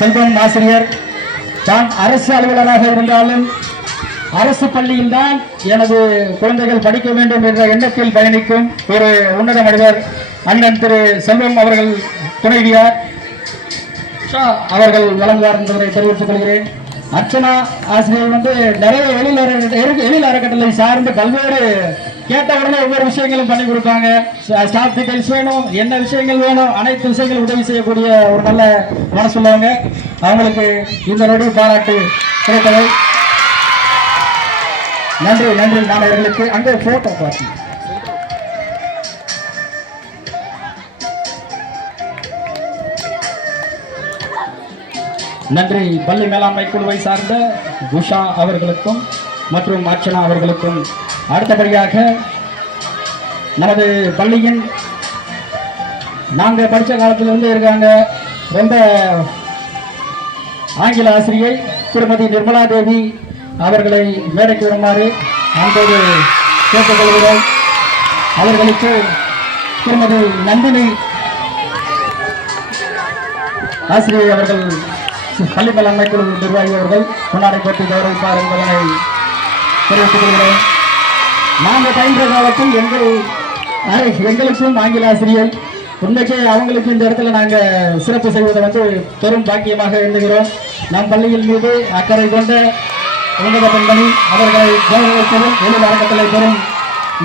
செல்வம் ஆசிரியர். தான் அரசு அலுவலராக இருந்தாலும் அரசு பள்ளியில் தான் எனது குழந்தைகள் படிக்க வேண்டும் என்ற எண்ணத்தில் பயணிக்கும் ஒரு உன்னத மனிதர் அண்ணன் திரு செல்வம் அவர்கள் துணைவியார் அவர்கள் வழங்குவார் என்பதை தெரிவித்துக் கொள்கிறேன். அர்ச்சனா ஆசிரியர் நிறைய எழில் அறக்கட்டளை சார்ந்து பல்வேறு கேட்ட உடனே ஒவ்வொரு விஷயங்களும் பண்ணி கொடுப்பாங்க. ஸ்டாஃப் டீடைல்ஸ் வேணும், என்ன விஷயங்கள் வேணும், அனைத்து விஷயங்களும் உதவி செய்யக்கூடிய ஒரு நல்ல மனசுள்ளவங்க. அவங்களுக்கு இந்த நொடி பாராட்டு கிடைத்தவை. நன்றி நன்றி மாணவர்களுக்கு. அங்கே போட்டோ பார்த்து நன்றி. பள்ளி மேலாண்மை குழுவை சார்ந்த உஷா அவர்களுக்கும் மற்றும் அர்ச்சனா அவர்களுக்கும். அடுத்தபடியாக நமது பள்ளியின் நாங்கள் படித்த காலத்திலிருந்து இருக்காங்க ரொம்ப ஆங்கில ஆசிரியை திருமதி நிர்மலா தேவி அவர்களை மேடைக்கு வருமாறு அன்போடு கேட்டுக்கொள்கிறோம். அவர்களுக்கு திருமதி நந்தினி ஆசிரியை அவர்கள் பள்ளி மேலாண்மை குழு நிர்வாகி அவர்கள் கொண்டாடை பற்றி கௌரவிப்பார் என்பதனை தெரிவித்துக் கொள்கிறேன். நாங்கள் பயின்ற காலத்தில் எங்களுக்கும் ஆங்கில ஆசிரியை. உண்மைக்கே அவங்களுக்கு இந்த இடத்துல நாங்கள் சிறப்பு செய்வதை பெரும் பாக்கியமாக எண்ணுகிறோம். நம் பள்ளியின் மீது அக்கறை கொண்ட உன்னத பெண்மணி அவர்களை கௌரவிப்பதும் எழில் அறக்கட்டளை பெரும்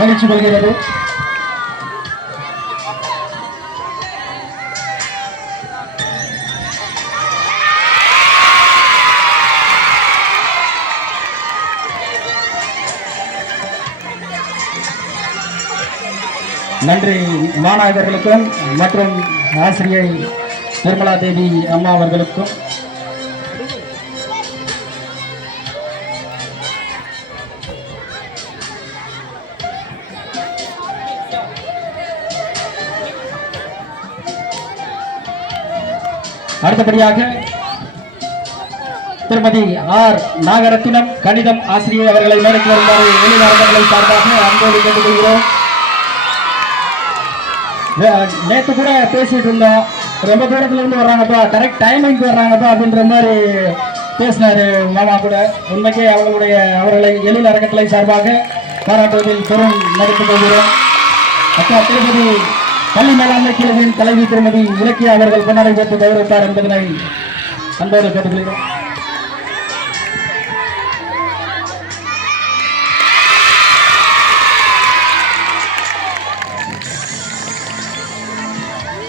மகிழ்ச்சி கொள்கிறது. நன்றி மாணவர்களுக்கும் மற்றும் ஆசிரியை நிர்மலா தேவி அம்மா அவர்களுக்கும். அடுத்தபடியாக திருமதி ஆர் நாகரத்தினம் கணிதம் ஆசிரியை அவர்களை மேடைக்கு வருமாறு வெளிநாடுகளை சார்பாக அன்போடு கேட்டுக்கொள்கிறோம். நேற்று கூட பேசிட்டு இருந்தோம், ரொம்ப தூரத்துல இருந்து வர்றாங்கப்பா, கரெக்ட் டைமிங்க்கு வர்றாங்கப்பா அப்படின்ற மாதிரி பேசினாரு மாமா கூட. உண்மைக்கே அவர்களை எழில் அறக்கட்டளை சார்பாக பாராட்டுவதில் பெரும் மதிப்பு கொள்கிறோம். அக்கா திருமதி பள்ளி மேலாண்மை குழுவின் தலைவி திருமதி இலக்கிய அவர்கள் கொண்டாடை பெற்று கௌரவித்தார் என்பதனை அன்போடு கேட்டுக்கொள்கிறோம்.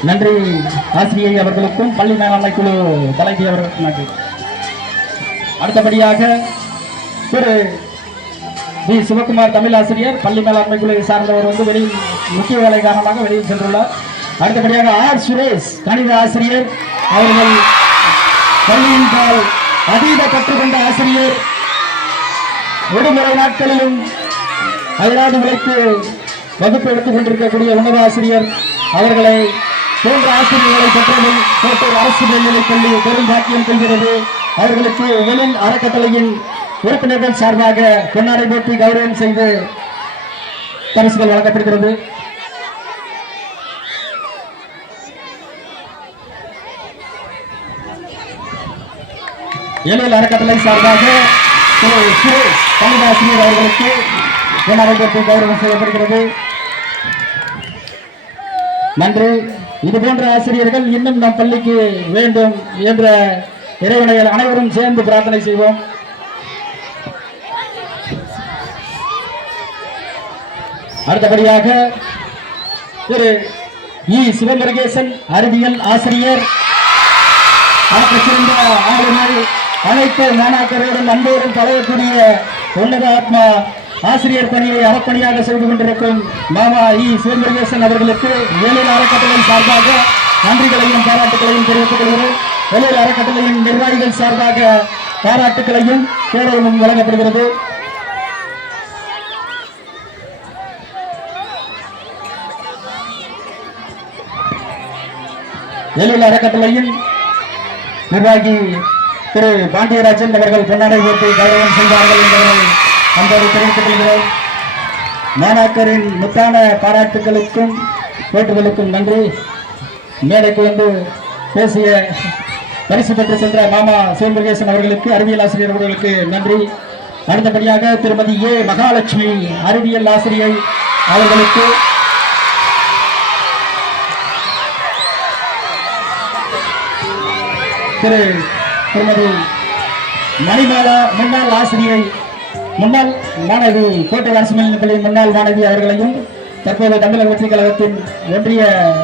நன்றி ஆசிரியை அவர்களுக்கும் பள்ளி மேலாண்மை குழு தலைவி அவர்களுக்கும் நன்றி. அடுத்தபடியாக திரு வி சிவகுமார் தமிழ் ஆசிரியர் பள்ளி மேலாண்மை குழுவை சார்ந்தவர் வெளியில் முக்கிய வேலை காரணமாக வெளியில் சென்றுள்ளார். அடுத்தபடியாக ஆர் சுரேஷ் கணித ஆசிரியர் அவர்கள் பள்ளியின் பால் அதீத கற்றுக்கொண்ட ஆசிரியர். விடுமுறை நாட்களிலும் அயராது உழைத்து வகுப்பு எடுத்துக் கொண்டிருக்கக்கூடிய உன்னத ஆசிரியர். அவர்களை போன்ற ஆசிரியர்களை பெற்றதில் கோட்டூர் அரசு மேல்நிலைப் பள்ளி பெரும் பாக்கியம் கொள்கிறது. அவர்களுக்கு எழில் அறக்கட்டளையின் உறுப்பினர்கள் சார்பாக பொன்னாடை போட்டி கௌரவம் செய்து பரிசுகள் வழங்கப்படுகிறது. எழில் அறக்கட்டளை சார்பாக திரு சுரேஷ் கணிதாசிரியர் அவர்களுக்கு பொன்னாடை போட்டி கௌரவம் செய்யப்படுகிறது. நன்றி. இது போன்ற ஆசிரியர்கள் இன்னும் நம் பள்ளிக்கு வேண்டும் என்ற இறைவனை அனைவரும் சேர்ந்து பிரார்த்தனை செய்வோம். அடுத்தபடியாக திரு இ சிவமுருகேசன் அறிவியல் ஆசிரியர். சிறந்த ஆளுநர் அனைத்து மாணாக்கரோடும் அன்போடும் பழகக்கூடிய உன்னத ஆத்மா ஆசிரியர் பணியை அறப்பணியாக செய்து கொண்டிருக்கும் மாமா இ சிவமுருகேசன் அவர்களுக்கு எழில் அறக்கட்டளை சார்பாக நன்றிகளையும் பாராட்டுகளையும் தெரிவித்துக் கொள்கிறோம். எழில் அறக்கட்டளையின் நிர்வாகிகள் சார்பாக பாராட்டுகளையும் கேடயமும் வழங்கப்படுகிறது. எழில் அறக்கட்டளையின் நிர்வாகி திரு பாண்டியராஜன் அவர்கள் பொன்னாடை போட்டு கௌரவம் செய்தார்கள் என்பதை அன்போடு தெரிவித்துக் கொள்கிறோம். மாணாக்கரின் முத்தான பாராட்டுகளுக்கும் போட்டுகளுக்கும் நன்றி. மேடைக்கு பேசிய பரிசு பெற்று சென்ற மாமா சிவமுருகேசன் அவர்களுக்கு, அறிவியல் ஆசிரியர் அவர்களுக்கு நன்றி. அடுத்தபடியாக திருமதி ஏ மகாலட்சுமி அறிவியல் ஆசிரியை அவர்களுக்கு, திருமதி மணிமாலா முன்னாள் ஆசிரியை, முன்னாள் மாணவி, கோட்டை அரசு மேல்நிலைப்பள்ளி முன்னாள் மாணவி அவர்களையும், தற்போது தமிழக வெற்றி கழகத்தின் ஒன்றிய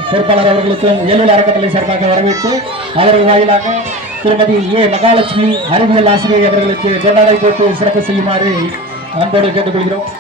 பொறுப்பாளர் அவர்களுக்கும் எல்லூர் அறக்கட்டளை சார்பாக வரவேற்று அவர்கள் வாயிலாக திருமதி ஏ மகாலட்சுமி அறிவியல் ஆசிரியை அவர்களுக்கு கொண்டாடை போட்டு சிறப்பு செய்யுமாறு அன்போடு கேட்டுக்கொள்கிறோம்.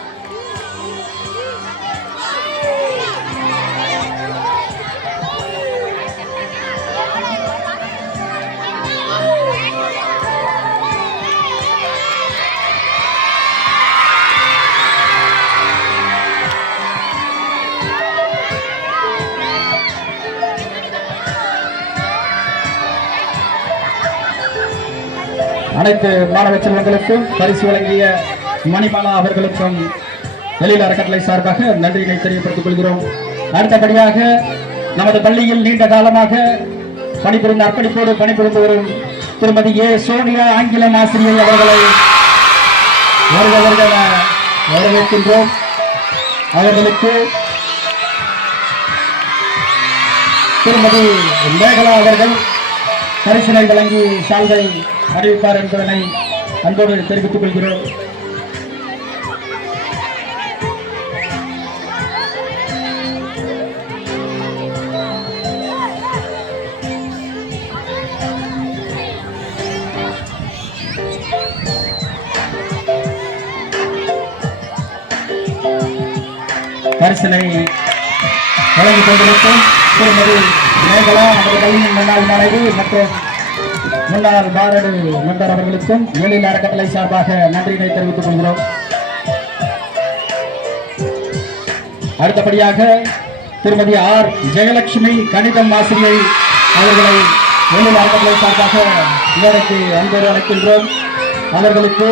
அனைத்து மாணவ செல்வங்களுக்கும் பரிசு வழங்கிய மணிமாலா அவர்களுக்கும் வெளியில் அறக்கட்டளை சார்பாக நன்றியினை தெரியப்படுத்திக் கொள்கிறோம். அடுத்தபடியாக நமது பள்ளியில் நீண்ட காலமாக பணிபுரிந்த அர்ப்பணிப்போடு பணிபுரிந்து வரும் திருமதி ஏ சோனியா ஆங்கிலம் ஆசிரியை அவர்களை வரவேற்கின்றோம். அவர்களுக்கு திருமதி மேகலா அவர்கள் பரிசினை வழங்கி சால்வை அறிவிப்பார் என்பதனை அன்போடு தெரிவித்துக் கொள்கிறோம். பரிசினை வழங்கிக் கொண்டிருக்கும் திருமதி மேகலா நமது பள்ளியின் முன்னாள் மாணவி மற்றும் முன்னாள் பாரடு மெம்பர் அவர்களுக்கும் வெளியில் அறக்கட்டளை சார்பாக நன்றியினை தெரிவித்துக் கொள்கிறோம். அடுத்தபடியாக திருமதி ஆர் ஜெயலட்சுமி கணிதம் ஆசிரியை அவர்களை வெளியில் அறக்கட்டளை சார்பாக மேடைக்கு அன்போடு அழைக்கின்றோம். அவர்களுக்கு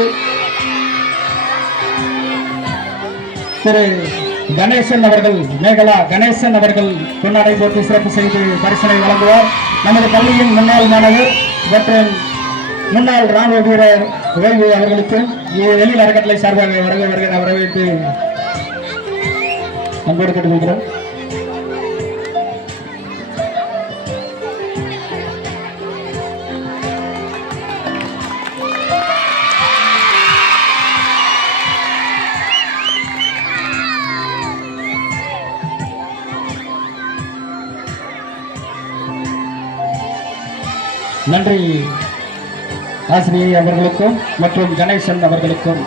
திரு கணேசன் அவர்கள், மேகலா கணேசன் அவர்கள் பொன்னாடை போட்டு சிறப்பு செய்து பரிசனை வழங்குவார். நமது பள்ளியின் முன்னாள் மாணவர் மற்றும் முன்னாள் ராணுவ வீரர் உதவி அவர்களுக்கு வெளியில் அறக்கட்டளை சார்பாக வரவேற்று அன்போடு கேட்டுக்கொள்கிறோம். நன்றி ஆசிரியை அவர்களுக்கும் மற்றும் கணேசன் அவர்களுக்கும்.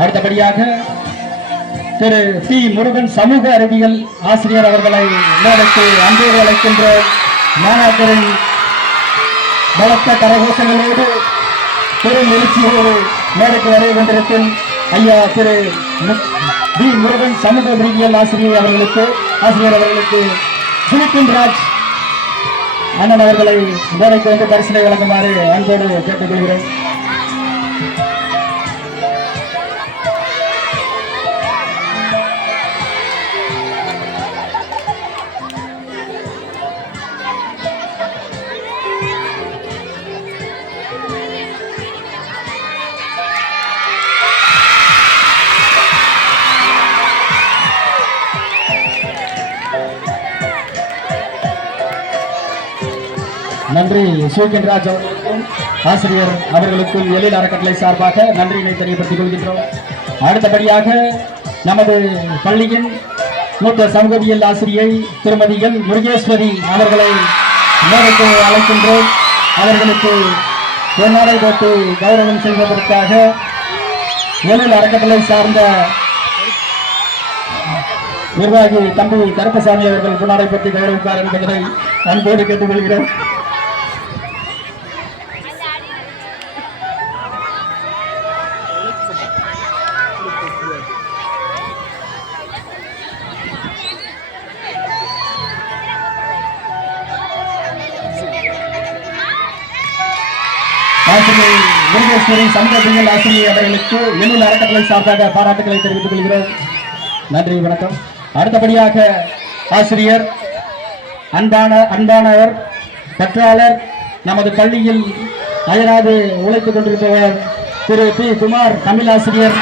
அடுத்தபடியாக திரு டி முருகன் சமூக அறிவியல் ஆசிரியர் அவர்களை மேடைக்கு அன்போடு அழைக்கின்ற மாணாக்கரின் பலத்த கரகோஷங்களோடு பெரும் எழுச்சியோடு மேடைக்கு வரை கொண்டிருக்கும் ஐயா திரு டி முருகன் சமூக அறிவியல் ஆசிரியர் அவர்களுக்கு சுனித்தின் ராஜ் அண்ணன் அவர்களை மேடைக்கு வந்து பரிசனை வழங்குமாறு அன்போடு கேட்டுக்கொள்கிறோம். நன்றி சுனித்தின் ராஜ் அவர்களுக்கும் ஆசிரியர் அவர்களுக்கும் எழில் அறக்கட்டளை சார்பாக நன்றியினை தெரியப்படுத்திக் கொள்கின்றோம். அடுத்தபடியாக நமது பள்ளியின் மூத்த சமூகவியல் ஆசிரியை திருமதி எல் முருகேஸ்வரி அவர்களை மேடைக்கு அழைக்கின்றோம். அவர்களுக்கு பொன்னாடை போட்டு கௌரவம் செய்வதற்காக எழில் அறக்கட்டளை சார்ந்த நிர்வாகி தம்பி கருப்பசாமி அவர்கள் பொன்னாடை போட்டு கௌரவிப்பார் என்பதை அன்போடு கேட்டுக்கொள்கிறோம். ஆசிரியை முருகேஸ்வரி சமூகவியல் ஆசிரியை அவர்களுக்கு எல்லூர் அறக்கட்டளை சார்பாக பாராட்டுகளை தெரிவித்துக் கொள்கிறோம். நன்றி, வணக்கம். அடுத்தபடியாக ஆசிரியர் அன்பானவர் பற்றாளர் நமது பள்ளியில் அயராது உழைத்துக் கொண்டிருப்பவர் திரு பி குமார் தமிழாசிரியர்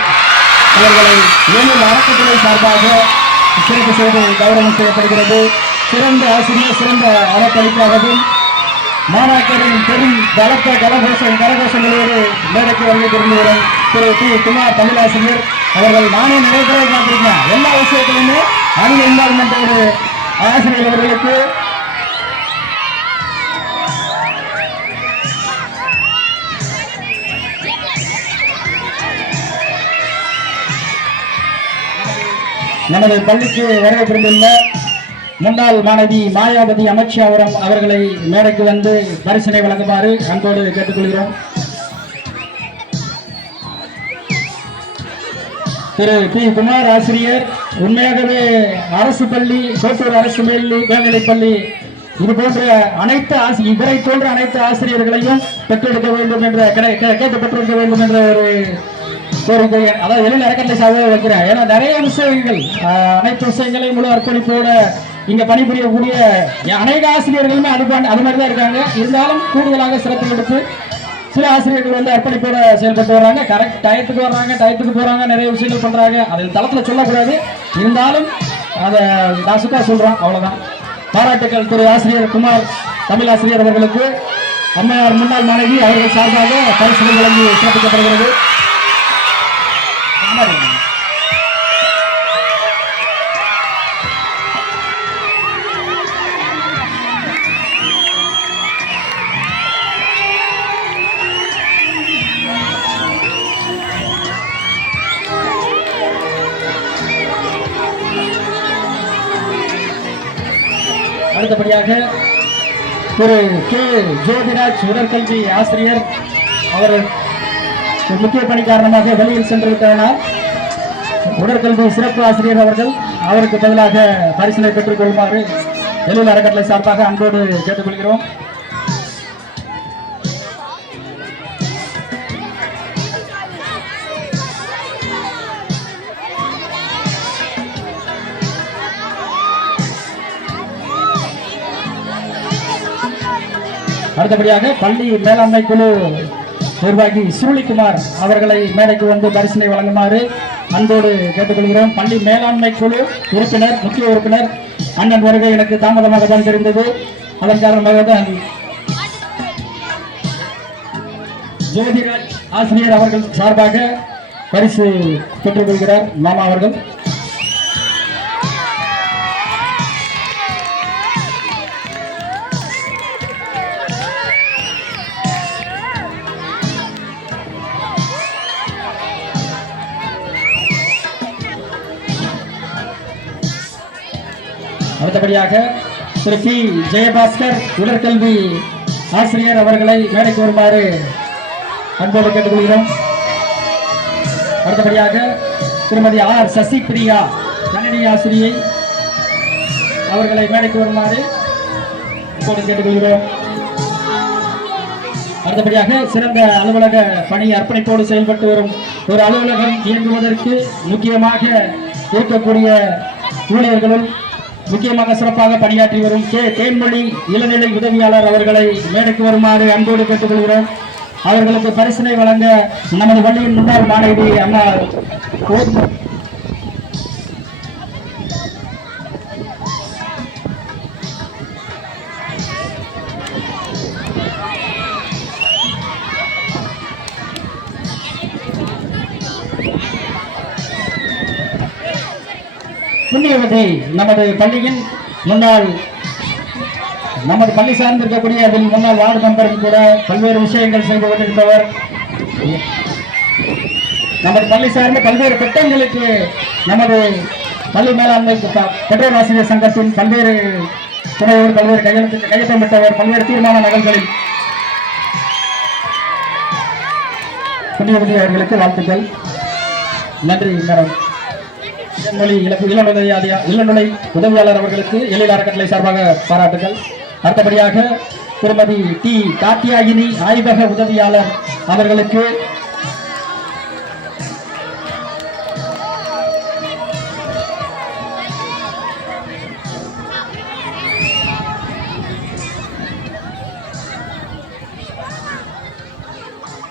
அவர்களை வேலூர் அறக்கட்டளை சார்பாக சிறப்பு செய்து கௌரவம் செய்யப்படுகிறது. சிறந்த ஆசிரியர் சிறந்த அறப்பணிக்காகவும் மாணாக்கரின் பெரும் பலத்த கரகோஷங்களோடு மேடைக்கு வருகை புரிந்து வரும் திரு பி குமார் தமிழாசிரியர் அவர்கள் நானே நிறைய பேரை பார்த்திருக்கேன். எல்லா விஷயத்திலுமே அதிக இன்வால்மெண்ட் ஒரு ஆசிரியர் அவர்களுக்கு நமது பள்ளிக்கு வருகை புரிந்துள்ள முன்னாள் மாணவி மாயாவதி அமைச்சாவரம் அவர்களை மேடைக்கு வந்து பரிசினை வழங்குமாறு அன்போடு கேட்டுக்கொள்கிறோம். திரு பி குமார் ஆசிரியர் உண்மையாகவே அரசு பள்ளி, கோட்டூர் அரசு மேல்நிலைப் பள்ளி இது போன்ற அனைத்து இவரை போன்ற அனைத்து ஆசிரியர்களையும் பெற்றெடுக்க வேண்டும் என்ற கேட்டு பெற்றிருக்க வேண்டும் என்ற ஒரு கோரிக்கை, அதாவது வெளியில் அறக்கட்டளை சார்பாக வைக்கிறேன். ஏன்னா நிறைய விஷயங்கள் அனைத்து விஷயங்களையும் முழு அர்ப்பணிப்போட இங்க பணிபுரியக்கூடிய அநேக ஆசிரியர்களுமே அது மாதிரி தான் இருக்காங்க. இருந்தாலும் கூடுதலாக சிறப்பு எடுத்து சில ஆசிரியர்கள் வந்து அர்ப்பணிப்போட செயல்பட்டு வர்றாங்க. கரெக்ட் டயத்துக்கு வர்றாங்க, டயத்துக்கு போறாங்க, நிறைய விஷயங்கள் பண்றாங்க. அது தளத்துல சொல்லக்கூடாது, இருந்தாலும் அதை நாசுக்கா சொல்றோம், அவ்வளவுதான். பாராட்டுக்கள் திரு ஆசிரியர் குமார் தமிழ் ஆசிரியர் அவர்களுக்கு அம்மையார் முன்னாள் மாணவி அவர்கள் சார்பாக பரிசுகள் வழங்கி சிறப்பிக்கப்படுகிறது. அடுத்தபடியாக திரு கே ஜோதிராஜ் உடற்கல்வி ஆசிரியர் அவர் முக்கிய பணி காரணமாக வெளியில் சென்று விட்டனர். உடற்கல்வி சிறப்பு ஆசிரியர் அவருக்கு பதிலாக பரிசினை பெற்றுக் கொள்ளுமாறு வெளியில் அறக்கட்டளை சார்பாக அன்போடு கேட்டுக்கொள்கிறோம். அடுத்தபடியாக பள்ளி மேலாண்மை குழு நிர்வாகி சுருளிக்குமார் அவர்களை மேடைக்கு வந்து பரிசினை வழங்குமாறு அன்போடு கேட்டுக்கொள்கிறோம். பள்ளி மேலாண்மை குழு உறுப்பினர், முக்கிய உறுப்பினர் அண்ணன் வருகை எனக்கு தாமதமாக தான் தெரிந்தது. அதன் காரணமாக தான் ஜோதிராஜ் ஆசிரியர் அவர்கள் சார்பாக பரிசு பெற்றுக் கொள்கிறார் மாமா அவர்கள். அடுத்தபடியாக திரு பி ஜெயபாஸ்கர் உடற்கல்வி ஆசிரியர் அவர்களை மேடைக்கு வருமாறு அன்போடு கேட்டுக்கொள்கிறோம். அடுத்தபடியாக திருமதி ஆர் சசிபிரியா கணினி ஆசிரியை அவர்களை மேடைக்கு வருமாறு அன்போடு கேட்டுக்கொள்கிறோம். அடுத்தபடியாக சிறந்த அலுவலக பணி அர்ப்பணிப்போடு செயல்பட்டு வரும் ஒரு அலுவலகம் இயங்குவதற்கு முக்கியமாக இருக்கக்கூடிய ஊழியர்களும் முக்கியமாக சிறப்பாக பணியாற்றி வரும் கே தேன்மொழி இளநிலை உதவியாளர் அவர்களை மேடைக்கு வருமாறு அன்போடு கேட்டுக்கொள்கிறோம். அவர்களுக்கு பரிசினை வழங்க நமது பள்ளியின் முன்னாள் மாணவி அம்மா புண்ணியவதி நமது பள்ளியின் முன்னாள் நமது பள்ளி சார்ந்திருக்கக்கூடிய அதில் முன்னாள் வார்டு மெம்பரும் கூட பல்வேறு விஷயங்கள் செய்து கொண்டிருப்பவர். நமது பள்ளி சார்ந்த பல்வேறு திட்டங்களுக்கு நமது பள்ளி மேலாண்மை பெற்றோர் ஆசிரியர் சங்கத்தின் பல்வேறு துணையோடு பல்வேறு கையெழுத்தமிட்டவர். பல்வேறு தீர்மான நகல்களில் புண்ணியவதி அவர்களுக்கு வாழ்த்துக்கள், நன்றி. மேடம் மொழி இளநிலை உதவியாளர் அவர்களுக்கு எழில் அறக்கட்டளை சார்பாக பாராட்டுகள். அடுத்தபடியாக திருமதி டி காத்தியாயினி ஆய்வக உதவியாளர் அவர்களுக்கு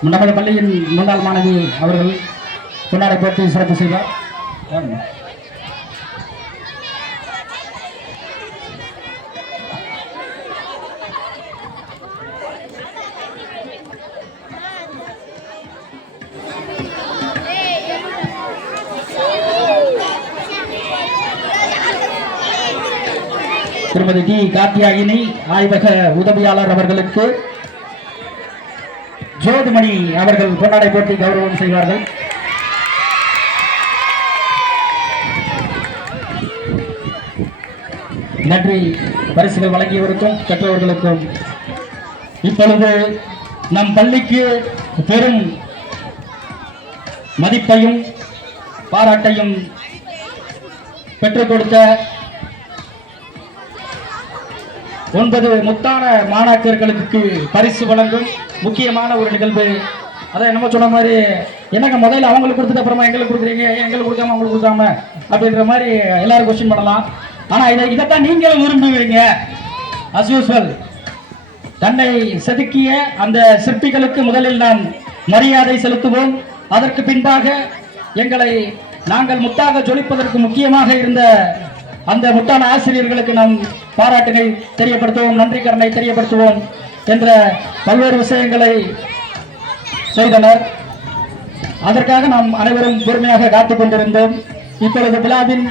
நமது பள்ளியின் முன்னாள் மாணவி அவர்கள் கொண்டாட போட்டி சிறப்பு செய்வார். திருமதி டி கார்த்தியாயினி ஆய்வக உதவியாளர் அவர்களுக்கு ஜோதிமணி அவர்கள் கொண்டாடை போட்டி கௌரவம் செய்வார்கள். நன்றி பரிசுகள் வழங்கியவருக்கும் பெற்றோர்களுக்கும். இப்பொழுது நம் பள்ளிக்கு பெரும் மதிப்பையும் பாராட்டையும் பெற்றுக் கொடுத்த 9 முத்தான மாணாக்கர்களுக்கு பரிசு வழங்கும் முக்கியமான ஒரு நிகழ்வு. அதான் என்னமோ சொன்ன மாதிரி, என்னங்க முதல்ல அவங்களுக்கு கொடுத்துட்டு அப்புறமா எங்களுக்கு கொடுக்குறீங்க, எங்களுக்கு கொடுக்காம அவங்களுக்கு கொடுக்காம அப்படின்ற மாதிரி எல்லாரும் கொஸ்டின் பண்ணலாம். ஆனால் இதைத்தான் நீங்களும் விரும்புவீங்க. அஸ் யூஸ்வல் தன்னை செதுக்கிய அந்த சிற்பிகளுக்கு முதலில் நாம் மரியாதை செலுத்துவோம். அதற்கு பின்பாக எங்களை நாங்கள் முத்தாக ஜொலிப்பதற்கு முக்கியமாக இருந்த அந்த முத்தான ஆசிரியர்களுக்கு நாம் பாராட்டுகளை தெரியப்படுத்துவோம், நன்றி கடனை தெரியப்படுத்துவோம் என்ற பல்வேறு விஷயங்களை செய்தனர். அதற்காக நாம் அனைவரும் பொறுமையாக காத்துக் கொண்டிருந்தோம். இப்பொழுது விழாவின்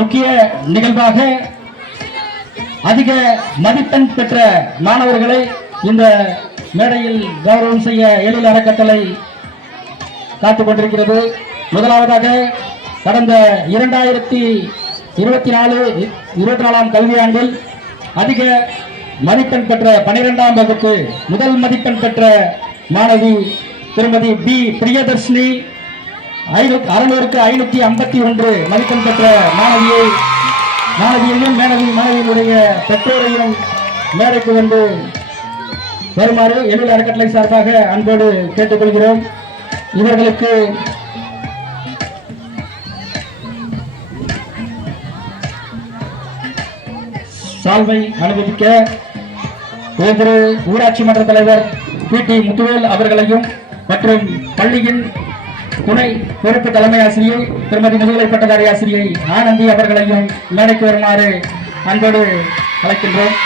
முக்கிய நிகழ்வாக அதிக மதிப்பெண் பெற்ற மாணவர்களை இந்த மேடையில் கௌரவம் செய்ய எழில் அறக்கட்டளை காத்துக் கொண்டிருக்கிறது. முதலாவதாக கடந்த 2024-24 கல்வியாண்டில் அதிக மதிப்பெண் பெற்ற 12ஆம் வகுப்பு முதல் மதிப்பெண் பெற்ற மாணவி திருமதி பி பிரியதர்ஷினி 600க்கு 551 மதிப்பெண் பெற்ற மாணவியையும் மாணவியினுடைய பெற்றோரையும் மேடைக்கு வந்து வருமாறு எழில் அறக்கட்டளை சார்பாக அன்போடு கேட்டுக்கொள்கிறோம். இவர்களுக்கு சால்வை அனுமதிக்க ஊராட்சி மன்ற தலைவர் PT முத்துவேல் அவர்களையும் மற்றும் பள்ளியின் துணை பொறுப்பு தலைமை ஆசிரியை திருமதி முதுகலை பட்டதாரி ஆசிரியை ஆனந்தி அவர்களையும் மேடைக்கு வருமாறு அன்போடு அழைக்கின்றோம்.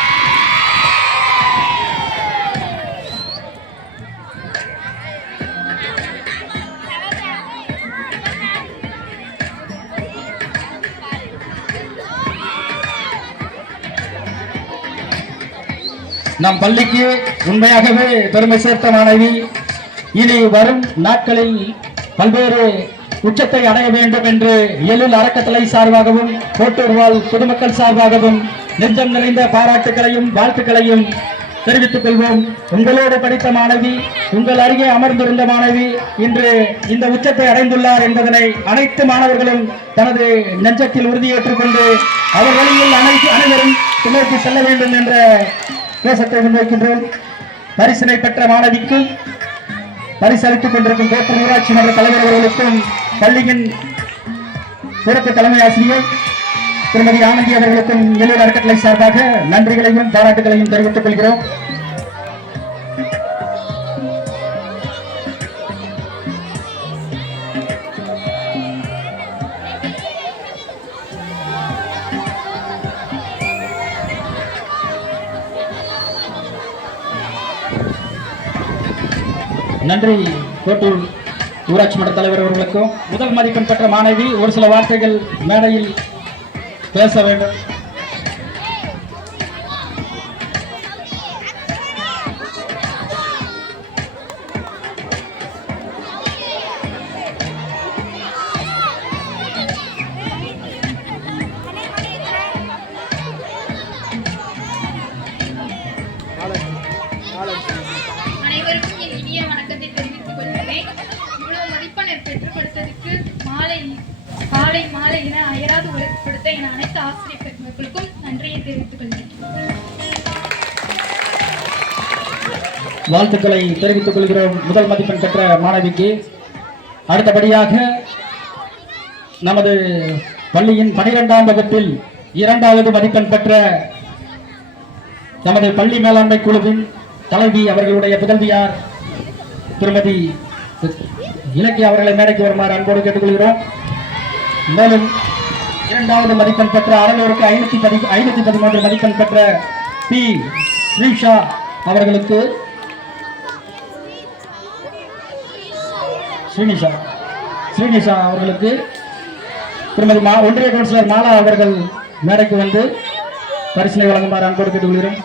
நம் பள்ளிக்கு உண்மையாகவே பெருமை சேர்த்த மாணவி இனி வரும் நாட்களில் பல்வேறு உச்சத்தை அடைய வேண்டும் என்று எழில் அறக்கட்டளை சார்பாகவும் கோட்டூர்வாழ் பொதுமக்கள் சார்பாகவும் நெஞ்சம் நிறைந்த பாராட்டுகளையும் வாழ்த்துக்களையும் தெரிவித்துக் கொள்வோம். உங்களோடு படித்த மாணவி, உங்கள் அருகே அமர்ந்திருந்த மாணவி இன்று இந்த உச்சத்தை அடைந்துள்ளார் என்பதனை அனைத்து மாணவர்களும் தனது நெஞ்சத்தில் உறுதியேற்றுக் கொண்டு அவர் வழியில் அனைவரும் துணைக்கு செல்ல வேண்டும் என்ற கோஷத்தை முன்வைக்கின்றோம். பரிசினை பெற்ற மாணவிக்கும் பரிசளித்துக் கொண்டிருக்கும் கோட்டூர் ஊராட்சி மன்ற தலைவர் அவர்களுக்கும் பள்ளியின் சிறப்பு தலைமை ஆசிரியர் திருமதி ஆனந்தி அவர்களுக்கும் எழில் அறக்கட்டளை சார்பாக நன்றிகளையும் பாராட்டுகளையும் தெரிவித்துக் கொள்கிறோம். நன்றி கோட்டூர் ஊராட்சி மன்ற தலைவர் அவர்களுக்கும். முதல் மதிப்பெண் பெற்ற மாணவி ஒரு சில வார்த்தைகள் மேடையில் பேச வேண்டும். அனைவருக்கும் என் இனிய வணக்கத்தை தெரிவித்துக் கொள்கிறேன். இவ்வளவு மதிப்பெண்ணை பெற்றுக் கொடுத்ததற்கு மாலை என அயராது உழைப்படுத்த என் அனைத்து ஆசிரியர் பெருமக்களுக்கும் நன்றியை தெரிவித்துக் கொள்கிறேன். வாழ்த்துக்களை தெரிவித்துக் கொள்கிறோம் முதல் மதிப்பெண் பெற்ற மாணவிக்கு. அடுத்தபடியாக நமது பள்ளியின் 12ஆம் வகுப்பில் 2வது மதிப்பெண் பெற்ற நமது பள்ளி மேலாண்மை குழுவின் தலைவி அவர்களுடைய புதல்வியார் திருமதி இலக்கிய அவர்களை மேடைக்கு வருமாறு அன்போடு கேட்டுக்கொள்கிறோம். மேலும் இரண்டாவது மதிப்பெண் பெற்ற 600க்கு 513 மதிப்பெண் பெற்ற பி ஸ்ரீஷா அவர்களுக்கு ஸ்ரீனிஷா அவர்களுக்கு திருமதி ஒன்றிய கவுன்சிலர் மாலா அவர்கள் மேடைக்கு வந்து பரிசினை வழங்குமாறு அன்போடு கேட்டுக்கொள்கிறோம்.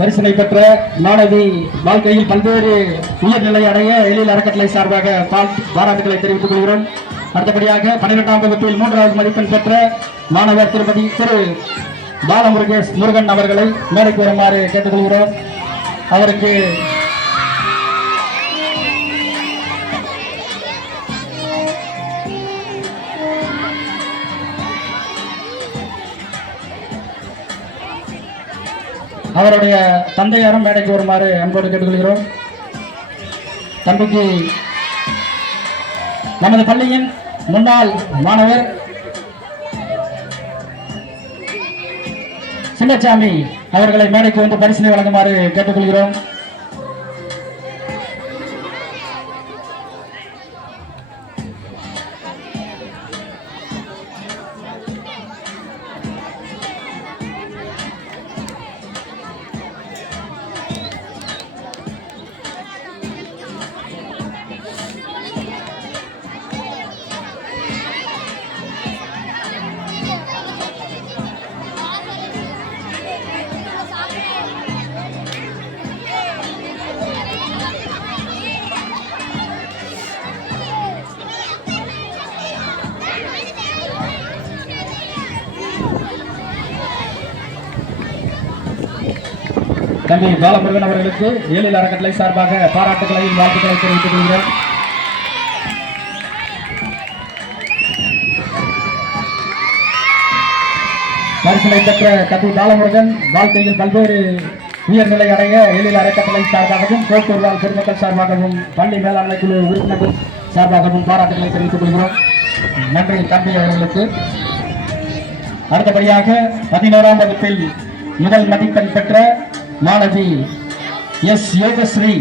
பரிசினை பெற்ற மாணவி வாழ்க்கையில் பல்வேறு உயர்நிலை அடைய எழில் அறக்கட்டளை சார்பாக பாராட்டுகளை தெரிவித்துக் கொள்கிறோம். அடுத்தபடியாக 12ஆம் வகுப்பில் 3வது மதிப்பெண் பெற்ற மாணவர் திருமதி திரு முருகன் அவர்களை மேடைக்கு வருமாறு கேட்டுக்கொள்கிறோம். அவருக்கு அவருடைய தந்தையாரும் மேடைக்கு வருமாறு அன்போடு கேட்டுக்கொள்கிறோம். தம்பிக்கு நமது பள்ளியின் முன்னாள் மாணவர் சின்னசாமி அவர்களை மேடைக்கு வந்து பரிசினை வழங்குமாறு கேட்டுக்கொள்கிறோம். தம்பி பாலமுருகன் அவர்களுக்கு எழில் அறக்கட்டளை சார்பாக பாராட்டுகளையும் வாழ்த்துக்களை தெரிவித்துக் கொள்கிறேன். பரிசினை பெற்ற தம்பி பாலமுருகன் வாழ்க்கையில் பல்வேறு உயர்நிலை அடைய எழில் அறக்கட்டளை சார்பாகவும் கோட்டூர்வால் பொதுமக்கள் சார்பாகவும் பள்ளி மேலாண்மை குழு உறுப்பினர்கள் சார்பாகவும் பாராட்டுகளை தெரிவித்துக் கொள்கிறோம். நன்றி தம்பி அவர்களுக்கு. அடுத்தபடியாக 11ஆம் வகுப்பில் முதல் மதிப்பெண் பெற்ற மாணவி எஸ் யோகஸ்ரீ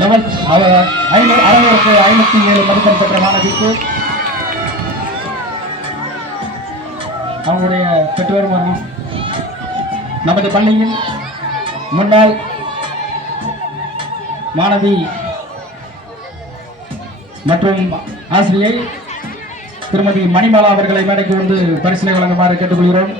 600க்கு 507 மதிப்பெண் பெற்ற மாணவிக்கு அவங்களுடைய பெற்றோரும் நமது பள்ளியின் முன்னாள் மாணவி மற்றும் ஆசிரியை திருமதி மணிமாலா அவர்களை மேடைக்கு வந்து பரிசினை வழங்குமாறு கேட்டுக்கொள்கிறோம்.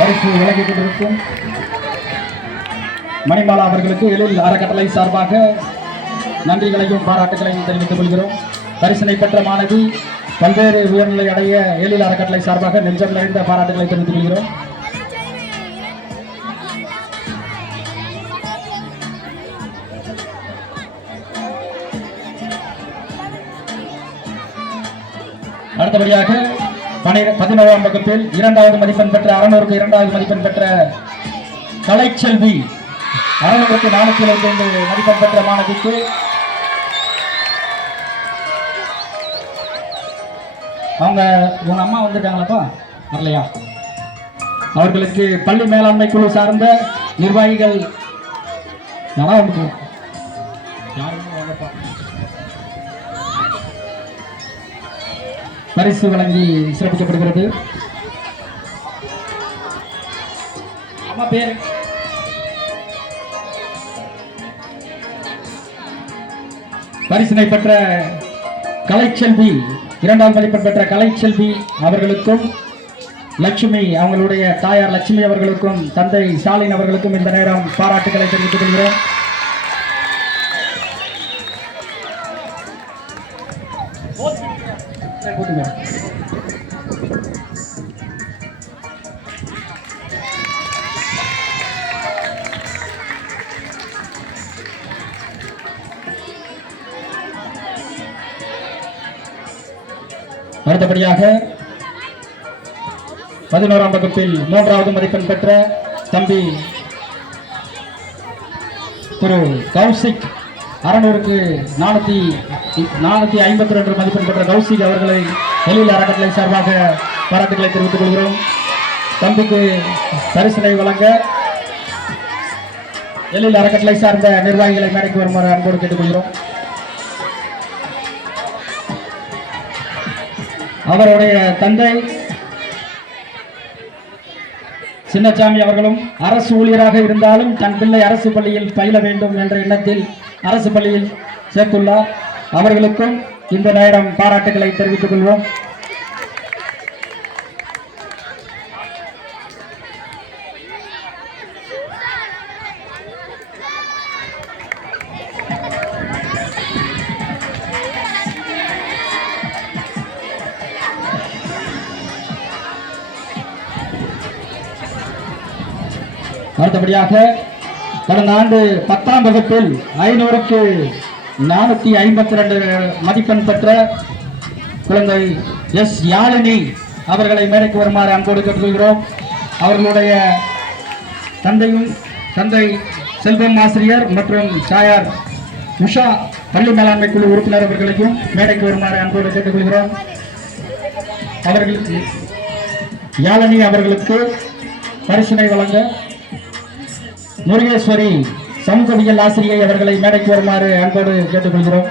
பரிசு விலகிக் கொண்டிருக்கும் மணிமாலா அவர்களுக்கு எழில் அறக்கட்டளை சார்பாக நன்றிகளையும் பாராட்டுகளையும் தெரிவித்துக் கொள்கிறோம். பரிசினை பெற்ற மாணவி பல்வேறு உயர்நிலை அடைய எழில் அறக்கட்டளை சார்பாக நெஞ்சம் நிறைந்த பாராட்டுகளை தெரிவித்துக் கொள்கிறோம். அடுத்தபடியாக 11ஆம் வகுப்பில் 2வது மதிப்பெண் பெற்ற 600க்கு 2வது மதிப்பெண் பெற்ற கலைச்செல்வி 600க்கு 475 மதிப்பெண் பெற்ற மாணவிக்கு அவங்க உங்க அம்மா வந்திருக்காங்களாப்பா? வரலையா? அவர்களுக்கு பள்ளி மேலாண்மை குழு சார்ந்த நிர்வாகிகள் யாரா வந்து பரிசு வழங்கி சிறப்பிக்கப்படுகிறது. அம்மா பேரு பரிசினை பெற்ற கலைச்செல்வி, இரண்டாவது மதிப்பெண் பெற்ற கலைச்செல்வி அவர்களுக்கும், லட்சுமி அவங்களுடைய தாயார் லட்சுமி அவர்களுக்கும், தந்தை ஸ்டாலின் அவர்களுக்கும் இந்த நேரம் பாராட்டுகளை தெரிவித்துக் கொள்கிறோம். அடுத்தபடியாக 11ஆம் வகுப்பில் 3வது மதிப்பெண் பெற்ற தம்பி திரு கௌசிக், 600க்கு 452 மதிப்பெண் பெற்ற கௌசிக் அவர்களை எழில் அறக்கட்டளை சார்பாக பாராட்டுகளை தெரிவித்துக் கொள்கிறோம். தம்பிக்கு பரிசினை வழங்க எழில் அறக்கட்டளை சார்ந்த நிர்வாகிகளை மேடைக்கு வருமாறு அன்போடு கேட்டுக்கொள்கிறோம். அவருடைய தந்தை சின்னசாமி அவர்களும் அரசு ஊழியராக இருந்தாலும் தன் பிள்ளை அரசு பள்ளியில் பயில வேண்டும் என்ற எண்ணத்தில் அரசு பள்ளியில் சேர்த்துள்ளார். அவர்களுக்கும் இந்த நேரம் பாராட்டுகளை தெரிவித்துக் கொள்வோம். அடுத்தபடியாக கடந்த ஆண்டு 10ஆம் வகுப்பில் 500க்கு 452 மதிப்பெண் பெற்ற குழந்தை எஸ் யாழினி அவர்களை மேடைக்கு வருமாறு அன்போடு கேட்டுக்கொள்கிறோம். அவர்களுடைய தந்தை செல்வம் ஆசிரியர் மற்றும் தாயார் உஷா பள்ளி மேலாண்மை குழு உறுப்பினர் அவர்களையும் மேடைக்கு வருமாறு அன்போடு கேட்டுக்கொள்கிறோம். அவர்களுக்கு யாழினி அவர்களுக்கு பரிசினை வழங்க முருகேஸ்வரி சமூகவியல் ஆசிரியை அவர்களை மேடைக்கு வருமாறு அன்போடு கேட்டுக்கொள்கிறோம்.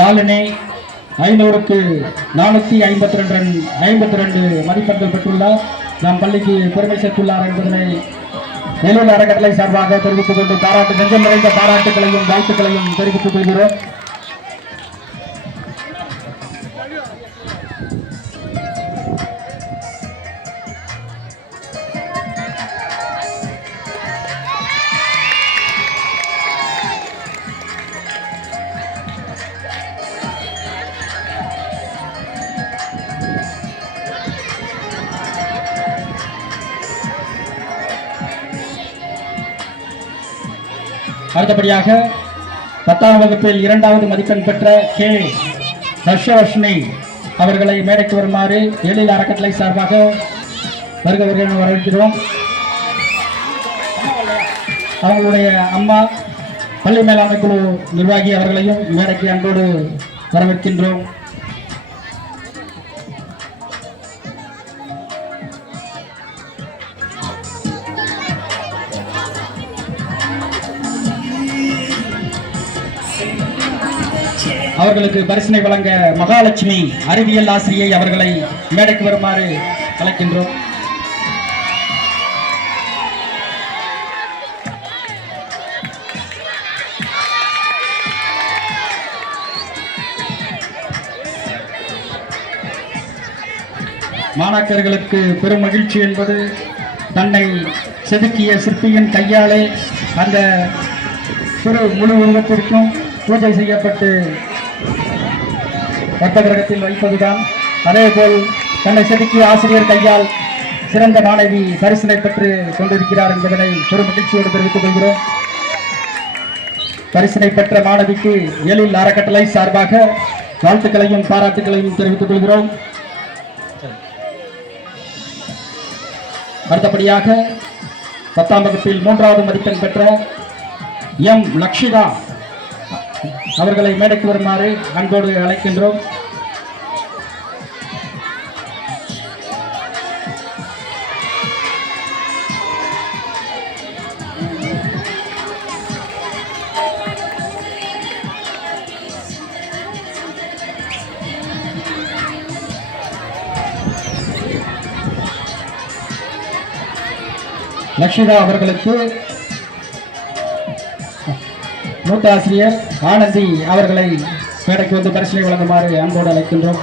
யாழினி 500க்கு 452 மதிப்பெண்கள் பெற்றுள்ளார். நம் பள்ளிக்கு பெருமை சேர்த்துள்ளார் என்பதனை எழில் அறக்கட்டளை சார்பாக தெரிவித்துக் கொண்டு நெஞ்சம் நிறைந்த பாராட்டுகளையும் வாழ்த்துக்களையும் தெரிவித்துக் கொள்கிறோம். அடுத்தபடியாக 10ஆம் வகுப்பில் 2வது மதிப்பெண் பெற்ற கே ஹர்ஷவர்ஷினி அவர்களை மேடைக்கு வருமாறு எழில் அறக்கட்டளை சார்பாக வருகிறவர்கள் வரவேற்கிறோம். அவங்களுடைய அம்மா பள்ளி மேலாண்மை குழு நிர்வாகி அவர்களையும் மேடைக்கு அன்போடு வரவேற்கின்றோம். அவர்களுக்கு பரிசினை வழங்க மகாலட்சுமி அறிவியல் ஆசிரியை அவர்களை மேடைக்கு வருமாறு அழைக்கின்றோம். மாணாக்கர்களுக்கு பெரும் மகிழ்ச்சி என்பது தன்னை செதுக்கிய சிற்பியின் கையாலே அந்த முழு உருவத்திற்கும் பூஜை செய்யப்பட்டு வர்த்தகிரகத்தில் வைப்பதுதான். அதேபோல் தன்னை செதுக்கிய ஆசிரியர் கையால் சிறந்த மாணவி பரிசினை பெற்று கொண்டிருக்கிறார் என்பதனை பெரும் மகிழ்ச்சியோடு தெரிவித்துக் கொள்கிறோம். பரிசினை பெற்ற மாணவிக்கு எழில் அறக்கட்டளை சார்பாக வாழ்த்துக்களையும் பாராட்டுகளையும் தெரிவித்துக் கொள்கிறோம். அடுத்தபடியாக 10ஆம் வகுப்பில் 3வது மதிப்பெண் பெற்ற எம் லக்ஷிதா அவர்களை மேடைக்கு வருமாறு அன்போடு அழைக்கின்றோம். லக்ஷிதா அவர்களுக்கு மூத்த ஆசிரியர் ஆனந்தி அவர்களை மேடைக்கு வந்து பரிசீலனை வழங்குமாறு அன்போடு அழைக்கின்றோம்.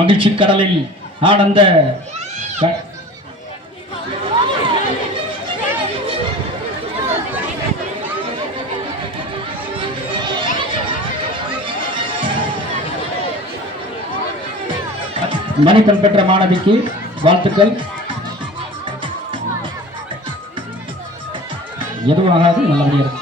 மகிழ்ச்சி கடலில் ஆனந்த மதிப்பெண் பெற்ற மாணவிக்கு வாழ்த்துக்கள். எதுவும் ஆகாது, நல்லபடியாக இருக்கும்.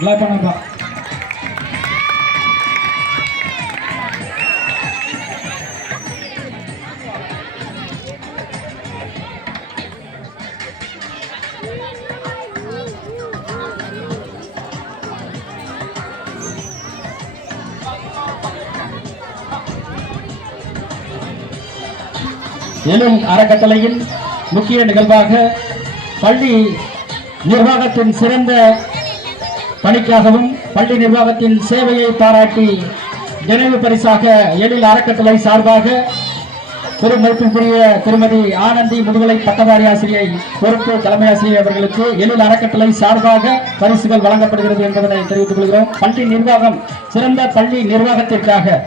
நல்லா பண்ணப்பா. எழில் அறக்கட்டளையின் முக்கிய நிகழ்வாக பள்ளி நிர்வாகத்தின் சிறந்த பணிக்காகவும் பள்ளி நிர்வாகத்தின் சேவையை பாராட்டி நினைவு பரிசாக எழில் அறக்கட்டளை சார்பாக பெருமதிப்பிற்குரிய திருமதி ஆனந்தி முதுகலை பட்டதாரி ஆசிரியை பொறுப்பு தலைமை ஆசிரியர் அவர்களுக்கு எழில் அறக்கட்டளை சார்பாக பரிசுகள் வழங்கப்படுகிறது என்பதனை தெரிவித்துக் கொள்கிறோம். பள்ளி நிர்வாகம் சிறந்த பள்ளி நிர்வாகத்திற்காக